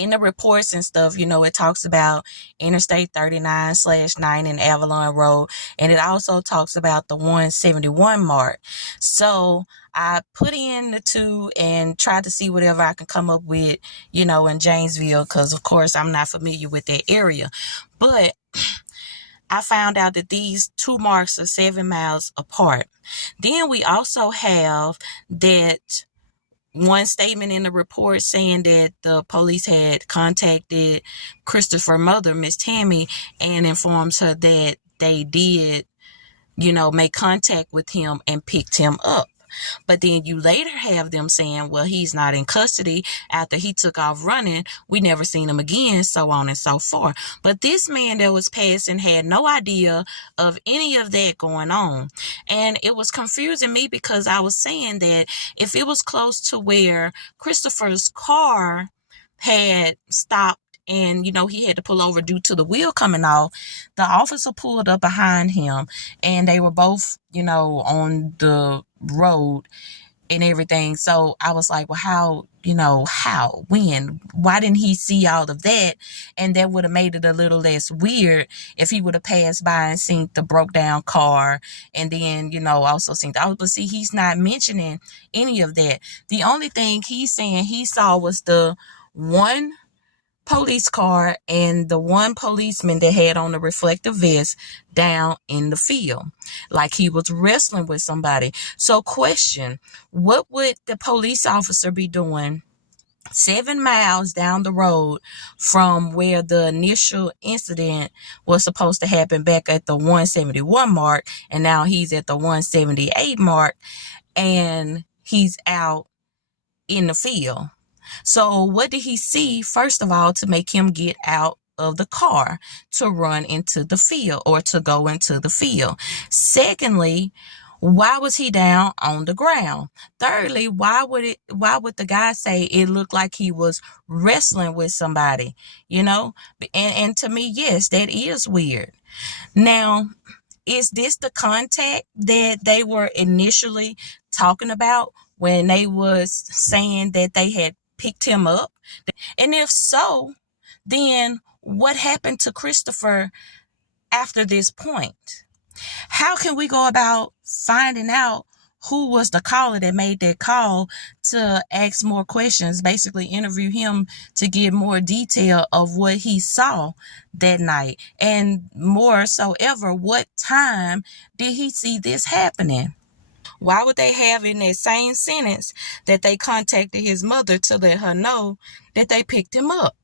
in the reports and stuff, it talks about Interstate 39/9 in Avalon Road, and it also talks about the 171 mark. So I put in the two and tried to see whatever I can come up with, in Janesville, because of course I'm not familiar with that area. But I found out that these two marks are 7 miles apart. Then we also have that one statement in the report saying that the police had contacted Christopher's mother, Miss Tammy, and informs her that they did, make contact with him and picked him up. But then you later have them saying, well, he's not in custody after he took off running. We never seen him again, so on and so forth. But this man that was passing had no idea of any of that going on. And it was confusing me because I was saying that if it was close to where Christopher's car had stopped and, he had to pull over due to the wheel coming off, the officer pulled up behind him and they were both, on the road and everything. So I was like, well, when, why didn't he see all of that? And that would have made it a little less weird if he would have passed by and seen the broke down car and then, also seen but see, he's not mentioning any of that. The only thing he's saying he saw was the one police car and the one policeman that had on the reflective vest down in the field, like he was wrestling with somebody. So question, what would the police officer be doing 7 miles down the road from where the initial incident was supposed to happen back at the 171 mark, and now he's at the 178 mark and he's out in the field? So what did he see, first of all, to make him get out of the car to run into the field or to go into the field? Secondly, why was he down on the ground? Thirdly, why would the guy say it looked like he was wrestling with somebody? And to me, yes, that is weird. Now, is this the contact that they were initially talking about when they was saying that they had picked him up? And if so, then what happened to Christopher after this point? How can we go about finding out who was the caller that made that call to ask more questions, basically interview him to get more detail of what he saw that night? And more so ever, what time did he see this happening? Why would they have in that same sentence that they contacted his mother to let her know that they picked him up?